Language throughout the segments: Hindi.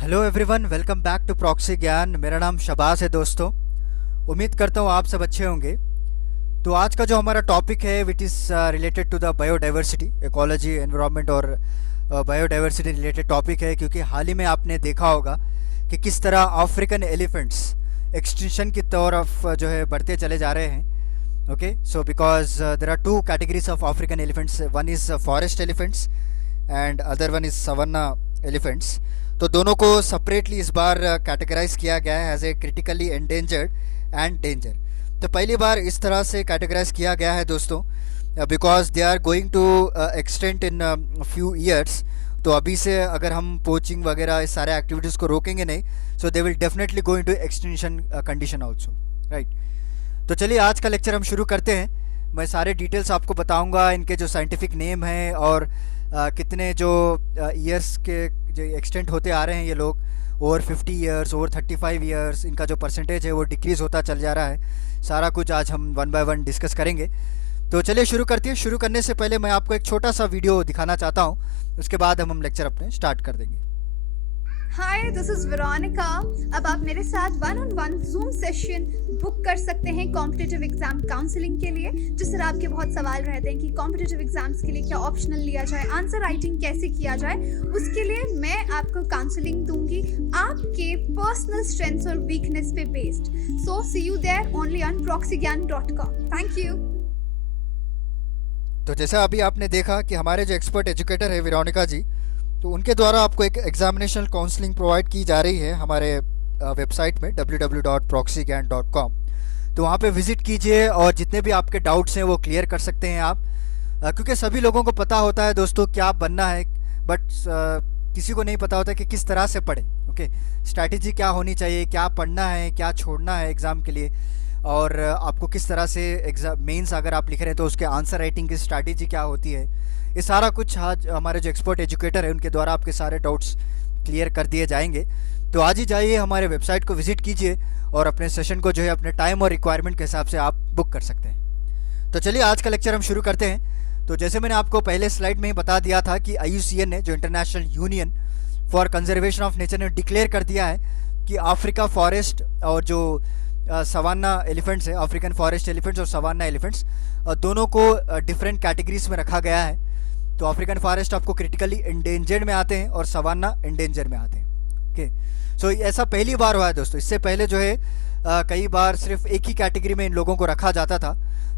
Hello everyone, welcome back to Proxy Gyan. मेरा नाम शबाज है दोस्तों। उम्मीद करता हूँ आप सब अच्छे होंगे। तो आज का जो हमारा टॉपिक है which is related to the biodiversity, ecology, environment और बायोडाइवर्सिटी रिलेटेड टॉपिक है, क्योंकि हाल ही में आपने देखा होगा कि किस तरह अफ्रीकन एलिफेंट्स एक्सटिंक्शन की तरफ जो है बढ़ते चले जा रहे हैं। Okay, so because there are two categories of African elephants, one is forest elephants and other one is savanna elephants. तो दोनों को सेपरेटली इस बार कैटेगराइज किया गया है as a critically endangered and danger. तो पहली बार इस तरह से कैटेगराइज किया गया है दोस्तों, because they are going to extend in few years. तो अभी से अगर हम पोचिंग वगैरह इस सारे एक्टिविटीज़ को रोकेंगे नहीं, so they will definitely go into extension condition also, right. तो चलिए आज का लेक्चर हम शुरू करते हैं। मैं सारे डिटेल्स आपको बताऊंगा, इनके जो साइंटिफिक नेम हैं और कितने जो ईयर्स के जो एक्सटेंड होते आ रहे हैं ये लोग, ओवर 50 ईयर्स, ओवर 35 ईयर्स, इनका जो परसेंटेज है वो डिक्रीज़ होता चल जा रहा है। सारा कुछ आज हम वन बाय वन डिस्कस करेंगे। तो चलिए शुरू करते हैं। शुरू करने से पहले मैं आपको एक छोटा सा वीडियो दिखाना चाहता हूँ, उसके बाद हम लेक्चर अपने स्टार्ट कर देंगे। हाय, दिस इज वेरोनिका। अब आप मेरे साथ one on one zoom session book कर सकते हैं कॉम्पिटिटिव एग्जाम काउंसलिंग के लिए। जिस तरह आपके बहुत सवाल रहते हैं कि कॉम्पिटिटिव एग्जाम्स के लिए क्या ऑप्शनल लिया जाए, आंसर राइटिंग कैसे किया जाए, उसके लिए मैं आपको काउंसलिंग दूंगी आपके पर्सनल स्ट्रेंथ्स और वीकनेस पे based. So see you there only on proxygyan.com। Thank you. तो जैसा अभी आपने देखा कि हमारे जो एक्सपर्ट एजुकेटर है वेरोनिका जी, तो उनके द्वारा आपको एक एग्जामिनेशनल काउंसलिंग प्रोवाइड की जा रही है हमारे वेबसाइट में www.proxygyan.com। तो वहाँ पे विज़िट कीजिए और जितने भी आपके डाउट्स हैं वो क्लियर कर सकते हैं आप, क्योंकि सभी लोगों को पता होता है दोस्तों क्या बनना है, बट किसी को नहीं पता होता कि किस तरह से पढ़े। ओके, स्ट्रैटेजी क्या होनी चाहिए, क्या पढ़ना है, क्या छोड़ना है एग्ज़ाम के लिए, और आपको किस तरह से एग्ज़ाम मेंस अगर आप लिख रहे हैं तो उसके आंसर राइटिंग की स्ट्रैटेजी क्या होती है, ये सारा कुछ आज हमारे जो एक्सपर्ट एजुकेटर है उनके द्वारा आपके सारे डाउट्स क्लियर कर दिए जाएंगे। तो आज ही जाइए हमारे वेबसाइट को विज़िट कीजिए और अपने सेशन को जो है अपने टाइम और रिक्वायरमेंट के हिसाब से आप बुक कर सकते हैं। तो चलिए आज का लेक्चर हम शुरू करते हैं। तो जैसे मैंने आपको पहले स्लाइड में ही बता दिया था कि IUCN ने, जो international union for conservation of nature, ने डिक्लेयर कर दिया है कि अफ्रीका फॉरेस्ट और जो सवाना एलिफेंट्स है, अफ्रीकन फॉरेस्ट एलिफेंट्स और सवाना एलिफेंट्स, दोनों को डिफरेंट कैटेगरीज में रखा गया है। तो अफ्रीकन फॉरेस्ट आपको क्रिटिकली एंडेंजर्ड में आते हैं और सवाना एंडेंजर में आते हैं। ओके, सो ऐसा पहली बार हुआ है दोस्तों। इससे पहले जो है कई बार सिर्फ एक ही कैटेगरी में इन लोगों को रखा जाता था,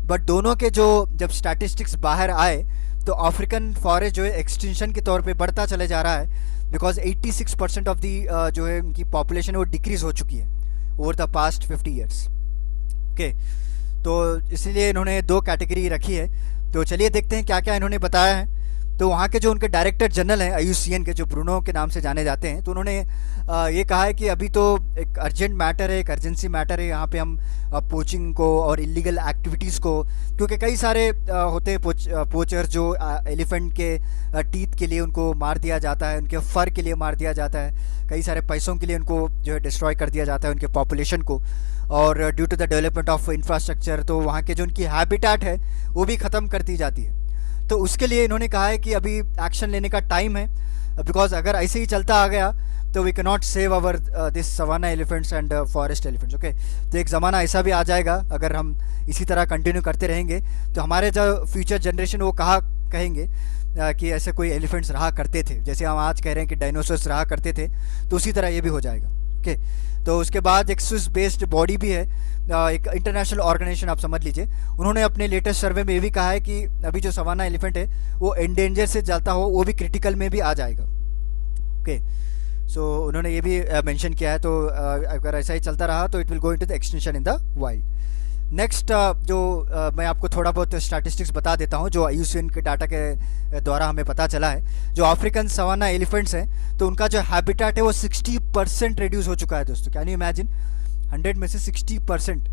बट दोनों के जो जब स्टैटिस्टिक्स बाहर आए तो अफ्रीकन फॉरेस्ट जो है एक्सटिंक्शन के तौर पे बढ़ता चले जा रहा है, बिकॉज 86% ऑफ दी जो है उनकी पॉपुलेशन वो डिक्रीज़ हो चुकी है over the past 50 years. Okay, तो इसलिए इन्होंने दो कैटेगरी रखी है। तो चलिए देखते हैं क्या क्या इन्होंने बताया है। तो वहाँ के जो उनके डायरेक्टर जनरल हैं IUCN के, जो ब्रूनो के नाम से जाने जाते हैं, तो उन्होंने ये कहा है कि अभी तो एक अर्जेंट मैटर है, एक अर्जेंसी मैटर है यहाँ पे हम पोचिंग को और इलीगल एक्टिविटीज़ को, क्योंकि कई सारे होते हैं पोचर जो एलिफेंट के टीथ के लिए उनको मार दिया जाता है, उनके फर के लिए मार दिया जाता है, कई सारे पैसों के लिए उनको जो है डिस्ट्रॉय कर दिया जाता है उनके पॉपुलेशन को, और due to the development of infrastructure तो वहाँ के जो उनकी हैबिटेट है वो भी ख़त्म कर दी जाती है। तो उसके लिए इन्होंने कहा है कि अभी एक्शन लेने का टाइम है, बिकॉज अगर ऐसे ही चलता आ गया तो we can not save our this savannah elephants and forest elephants. Okay, तो एक ज़माना ऐसा भी आ जाएगा अगर हम इसी तरह कंटिन्यू करते रहेंगे तो हमारे जो फ्यूचर जनरेशन वो कहा कहेंगे कि ऐसे कोई एलिफेंट्स रहा करते थे, जैसे हम आज कह रहे हैं कि डायनासोर्स रहा करते थे, तो उसी तरह ये भी हो जाएगा। ओके, तो उसके बाद एक स्विस बेस्ड बॉडी भी है, एक इंटरनेशनल ऑर्गेनाइजेशन आप समझ लीजिए, उन्होंने अपने लेटेस्ट सर्वे में ये भी कहा है कि अभी जो सवाना एलिफेंट है वो एंडेंजर से जाता हो वो भी क्रिटिकल में भी आ जाएगा। ओके, सो उन्होंने ये भी मेंशन किया है। तो अगर ऐसा ही चलता रहा तो it will go into the extension in the wild. Next जो मैं आपको थोड़ा बहुत स्टैटिस्टिक्स बता देता हूँ जो IUCN के डाटा के द्वारा हमें पता चला है। जो अफ्रीकन सवाना एलिफेंट्स हैं तो उनका जो हैबिटेट है वो 60% रिड्यूस हो चुका है दोस्तों। कैन यू इमेजिन, 100 में से 60%,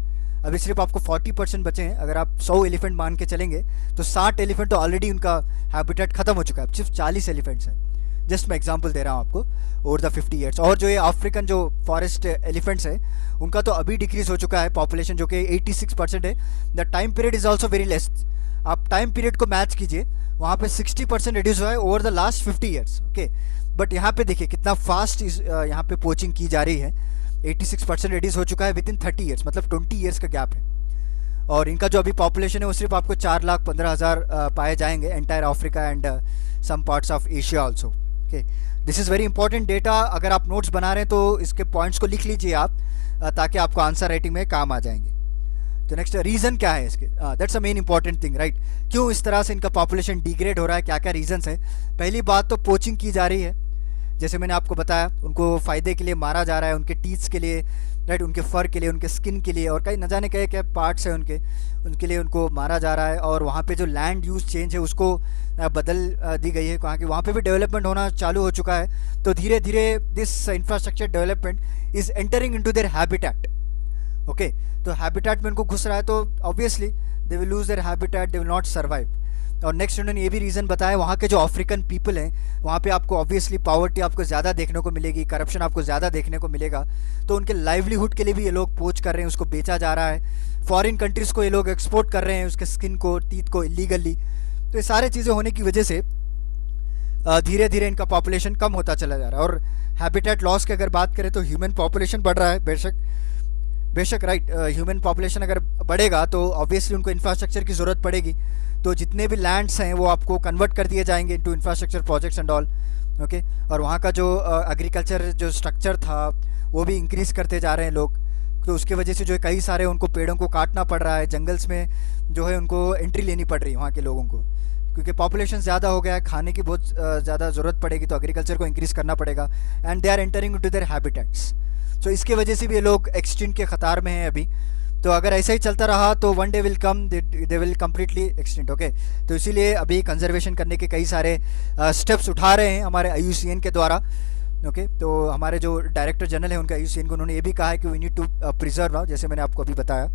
अभी सिर्फ आपको 40% बचे हैं। अगर आप 100 एलिफेंट मान के चलेंगे तो 60 एलिफेंट तो ऑलरेडी उनका हैबिटेट खत्म हो चुका है, सिर्फ 40 एलिफेंट्स हैं। जस्ट मैं एग्जांपल दे रहा हूँ आपको ओवर द 50 ईयर्स। और जो ये अफ्रीकन जो फॉरेस्ट एलिफेंट्स है उनका तो अभी डिक्रीज हो चुका है पॉपुलेशन, जो कि 86% है। The time period is also very less. आप टाइम पीरियड को मैच कीजिए, वहाँ पे 60% रिड्यूस हुआ है over the last 50 years. Okay, but यहाँ पे देखिए कितना फास्ट यहाँ पे पोचिंग की जा रही है। 86% रिड्यूस हो चुका है विद इन 30 ईयर्स, मतलब 20 ईयर्स का गैप है। और इनका जो अभी पॉपुलेशन है वो सिर्फ आपको 4,15,000 पाए जाएंगे entire Africa and some parts of Asia also. Okay, this is very important data. अगर आप नोट्स बना रहे हैं तो इसके पॉइंट्स को लिख लीजिए आप, ताकि आपको आंसर राइटिंग में काम आ जाएंगे। तो नेक्स्ट, रीज़न क्या है इसके? That's a main important thing, right? क्यों इस तरह से इनका पॉपुलेशन डिग्रेड हो रहा है, क्या क्या रीजंस है? पहली बात तो पोचिंग की जा रही है, जैसे मैंने आपको बताया, उनको फ़ायदे के लिए मारा जा रहा है, उनके टीथ्स के लिए, राइट, उनके फर के लिए, उनके स्किन के लिए, और कई न जाने क्या क्या पार्ट्स हैं उनके लिए उनको मारा जा रहा है। और वहाँ पे जो लैंड यूज़ चेंज है उसको बदल दी गई है, कहाँ कि वहाँ पे भी डेवलपमेंट होना चालू हो चुका है। तो धीरे धीरे this infrastructure development is entering into their habitat. Okay, तो हैबिटेट में उनको घुस रहा है, तो obviously they will lose their habitat, they will not survive. और नेक्स्ट उन्होंने ये भी रीज़न बताया, वहाँ के जो अफ्रीकन पीपल हैं वहाँ पे आपको ऑब्वियसली पॉवर्टी आपको ज़्यादा देखने को मिलेगी, करप्शन आपको ज़्यादा देखने को मिलेगा। तो उनके लाइवलीहुड के लिए भी ये लोग पोच कर रहे हैं, उसको बेचा जा रहा है। फॉरेन कंट्रीज़ को ये लोग एक्सपोर्ट कर रहे हैं उसके स्किन को, टीथ को इलीगली। तो ये सारे चीज़ें होने की वजह से धीरे धीरे इनका पॉपुलेशन कम होता चला जा रहा है। और हैबिटेट लॉस की अगर बात करें तो ह्यूमन पॉपुलेशन बढ़ रहा है, बेशक राइट। ह्यूमन पॉपुलेशन अगर बढ़ेगा तो ऑब्वियसली उनको इंफ्रास्ट्रक्चर की ज़रूरत पड़ेगी। तो जितने भी लैंड्स हैं वो आपको कन्वर्ट कर दिए जाएंगे into infrastructure projects and all. Okay, और वहाँ का जो एग्रीकल्चर जो स्ट्रक्चर था वो भी इंक्रीज़ करते जा रहे हैं लोग। तो उसके वजह से जो है कई सारे उनको पेड़ों को काटना पड़ रहा है, जंगल्स में जो है उनको एंट्री लेनी पड़ रही है वहाँ के लोगों को, क्योंकि पॉपुलेशन ज़्यादा हो गया है, खाने की बहुत ज़्यादा ज़रूरत पड़ेगी, तो एग्रीकल्चर को इंक्रीज़ करना पड़ेगा। And they are entering into their habitats. So इसके वजह से भी ये लोग एक्सटिंक्ट के ख़तार में हैं अभी। तो अगर ऐसा ही चलता रहा तो one day will come they will completely extinct. Okay, तो इसीलिए अभी कंजर्वेशन करने के कई सारे स्टेप्स उठा रहे हैं हमारे IUCN के द्वारा। ओके, तो हमारे जो डायरेक्टर जनरल है उनका IUCN को, उन्होंने ये भी कहा है कि we need to preserve now, जैसे मैंने आपको अभी बताया।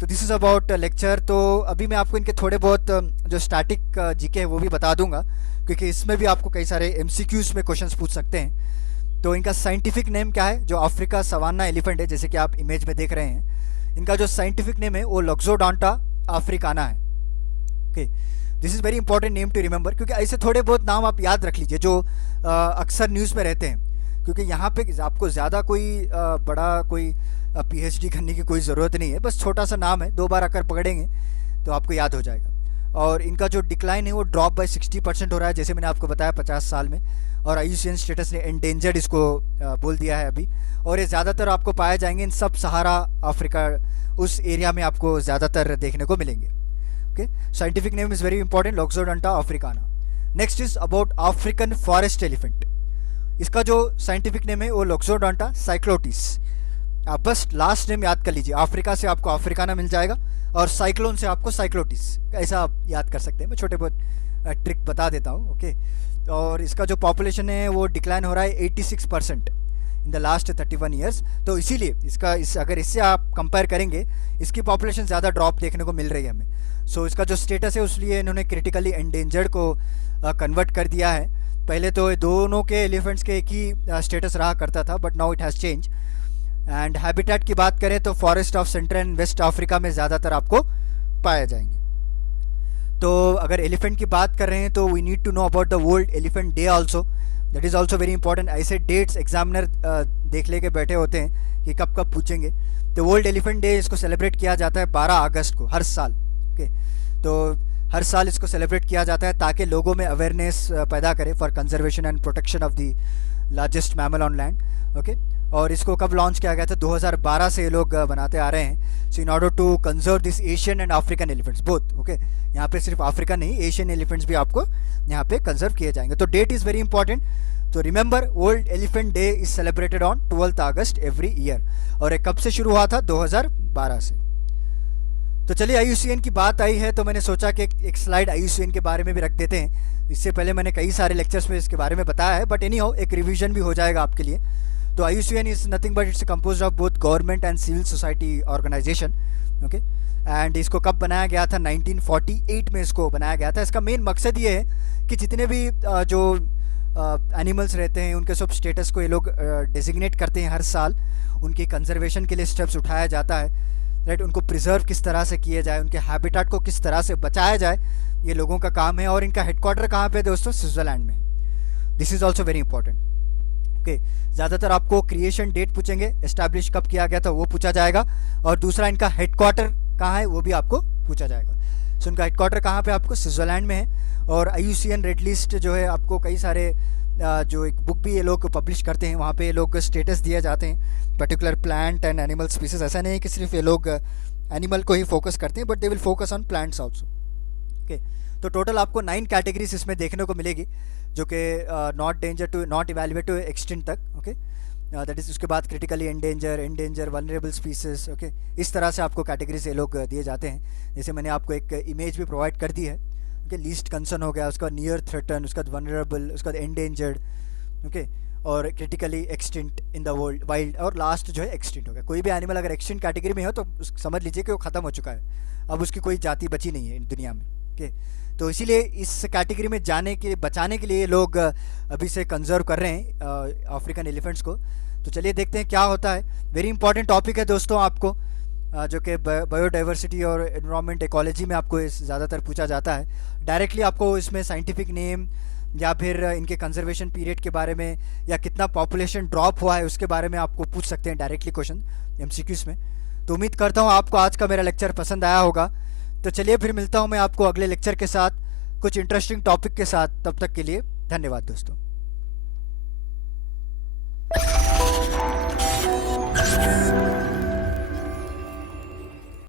तो दिस इज़ अबाउट लेक्चर। तो अभी मैं आपको इनके थोड़े बहुत जो स्टैटिक जीके है वो भी बता दूंगा, क्योंकि इसमें भी आपको कई सारे MCQs में क्वेश्चंस पूछ सकते हैं। तो इनका साइंटिफिक नेम क्या है? जो अफ्रीका सवाना एलिफेंट है, जैसे कि आप इमेज में देख रहे हैं, इनका जो साइंटिफिक नेम है वो लॉक्सोडोंटा अफ्रीकाना है। Okay, this is very important name to remember, क्योंकि ऐसे थोड़े बहुत नाम आप याद रख लीजिए जो अक्सर न्यूज़ में रहते हैं, क्योंकि यहाँ पे आपको ज़्यादा कोई बड़ा कोई PhD करने की कोई ज़रूरत नहीं है, बस छोटा सा नाम है, 2 बार अगर पकड़ेंगे तो आपको याद हो जाएगा। और इनका जो डिक्लाइन है वो ड्रॉप बाय 60% हो रहा है, जैसे मैंने आपको बताया 50 साल में। और IUCN स्टेटस ने एंडेंजर्ड इसको बोल दिया है अभी। और ये ज़्यादातर आपको पाए जाएंगे इन सब सहारा अफ्रीका उस एरिया में आपको ज़्यादातर देखने को मिलेंगे। Okay, scientific name is very important, Loxodonta africana. Next is about African forest elephant. इसका जो साइंटिफिक नेम है वो लॉक्सोडोंटा साइक्लोटिस। आप बस लास्ट नेम याद कर लीजिए, अफ्रीका से आपको अफ्रीकाना मिल जाएगा और साइक्लोन से आपको साइक्लोटिस, ऐसा आप याद कर सकते हैं। मैं छोटे बहुत ट्रिक बता देता हूँ। ओके, और इसका जो पॉपुलेशन है वो डिक्लाइन हो रहा है 86% इन द लास्ट 31 ईयर्स। तो इसीलिए अगर इससे आप कंपेयर करेंगे, इसकी पॉपुलेशन ज़्यादा ड्रॉप देखने को मिल रही है हमें। सो इसका जो स्टेटस है उसलिए इन्होंने क्रिटिकली एंडेंजर्ड को कन्वर्ट कर दिया है। पहले तो दोनों के एलिफेंट्स के एक ही स्टेटस रहा करता था, but now it has change. And habitat की बात करें तो forest of central and west Africa में ज़्यादातर आपको पाए जाएंगे। तो अगर एलिफेंट की बात कर रहे हैं तो we need to know about the World Elephant Day also, that is also very important. ऐसे डेट्स एग्जामिनर देख लेके बैठे होते हैं कि कब कब पूछेंगे। तो वर्ल्ड एलिफेंट डे इसको सेलिब्रेट किया जाता है 12 अगस्त को हर साल। ओके, तो हर साल इसको सेलिब्रेट किया जाता है ताकि लोगों में अवेयरनेस पैदा करे for conservation and protection of the largest mammal on land. Okay, और इसको कब लॉन्च किया गया था? 2012 से ये लोग बनाते आ रहे हैं। So in order to conserve this Asian and African elephants both. Okay, यहाँ पे सिर्फ अफ्रीकन नहीं, एशियन एलिफेंट्स भी आपको यहाँ पे कंजर्व किए जाएंगे। तो डेट इज़ वेरी इंपॉर्टेंट। तो remember, world Elephant day is celebrated on 12 August every year. और ये कब से शुरू हुआ था? 2012 से। तो चलिए, IUCN की बात आई है तो मैंने सोचा कि एक स्लाइड IUCN के बारे में भी रख देते हैं। इससे पहले मैंने कई सारे लेक्चर्स में इसके बारे में बताया है, बट एनी हाउ एक रिवीजन भी हो जाएगा आपके लिए। तो IUCN is nothing but it's composed of both government and civil society organisation. Okay, and इसको कब बनाया गया था? 1948 में इसको बनाया गया था। इसका मेन मकसद ये है कि जितने भी जो एनिमल्स रहते हैं उनके सब स्टेटस को ये लोग डेजिग्नेट करते हैं हर साल। उनकी कंजर्वेशन के लिए स्टेप्स उठाया जाता है, राइट। उनको प्रिजर्व किस तरह से किए जाए, उनके हैबिटेट को किस तरह से बचाया जाए, ये लोगों का काम है। और इनका हेडक्वार्टर कहाँ पे दोस्तों? स्विट्ज़रलैंड में। This is also very important. Okay, ज़्यादातर आपको क्रिएशन डेट पूछेंगे, एस्टैब्लिश कब किया गया था वो पूछा जाएगा, और दूसरा इनका हेडक्वार्टर कहाँ है वो भी आपको पूछा जाएगा। सो इनका हेडक्वार्टर कहाँ पे आपको स्विट्ज़रलैंड में है, और IUCN रेड लिस्ट जो है आपको कई सारे जो एक बुक भी ये लोग पब्लिश करते हैं, वहाँ पे ये लोग स्टेटस दिए जाते हैं particular plant and animal species. ऐसा नहीं है कि सिर्फ ये लोग एनिमल को ही फोकस करते हैं, but they will focus on plants also. Okay, तो टोटल आपको 9 कैटेगरीज इसमें देखने को मिलेगी, जो कि not danger to not evaluate to extinct तक। ओके, दैट इज़ उसके बाद critically endanger vulnerable species. Okay, इस तरह से आपको कैटेगरीज ये लोग दिए जाते हैं। जैसे मैंने आपको एक इमेज भी प्रोवाइड कर दी है। ओके, लीस्ट कंसर्न हो गया, उसका नियर थ्रेटन, उसका वनरेबल, उसका एंडेंजर्ड, ओके, और critically extinct in the world wild, और लास्ट जो है एक्सटिंक्ट हो गया। कोई भी एनिमल अगर एक्सटिंक्ट कैटेगरी में हो तो समझ लीजिए कि वो ख़त्म हो चुका है, अब उसकी कोई जाति बची नहीं है दुनिया में। ओके, तो इसीलिए इस कैटेगरी में बचाने के लिए ये लोग अभी से कंजर्व कर रहे हैं अफ्रीकन एलिफेंट्स को। तो चलिए देखते हैं क्या होता है। वेरी इंपॉर्टेंट टॉपिक है दोस्तों आपको, जो कि बायोडाइवर्सिटी और एनवायरनमेंट इकोलॉजी में आपको ज़्यादातर पूछा जाता है। डायरेक्टली आपको इसमें साइंटिफिक नेम या फिर इनके कंजर्वेशन पीरियड के बारे में, या कितना पॉपुलेशन ड्रॉप हुआ है उसके बारे में आपको पूछ सकते हैं डायरेक्टली क्वेश्चन MCQs में। तो उम्मीद करता हूँ आपको आज का मेरा लेक्चर पसंद आया होगा। तो चलिए फिर मिलता हूँ मैं आपको अगले लेक्चर के साथ कुछ इंटरेस्टिंग टॉपिक के साथ। तब तक के लिए धन्यवाद दोस्तों।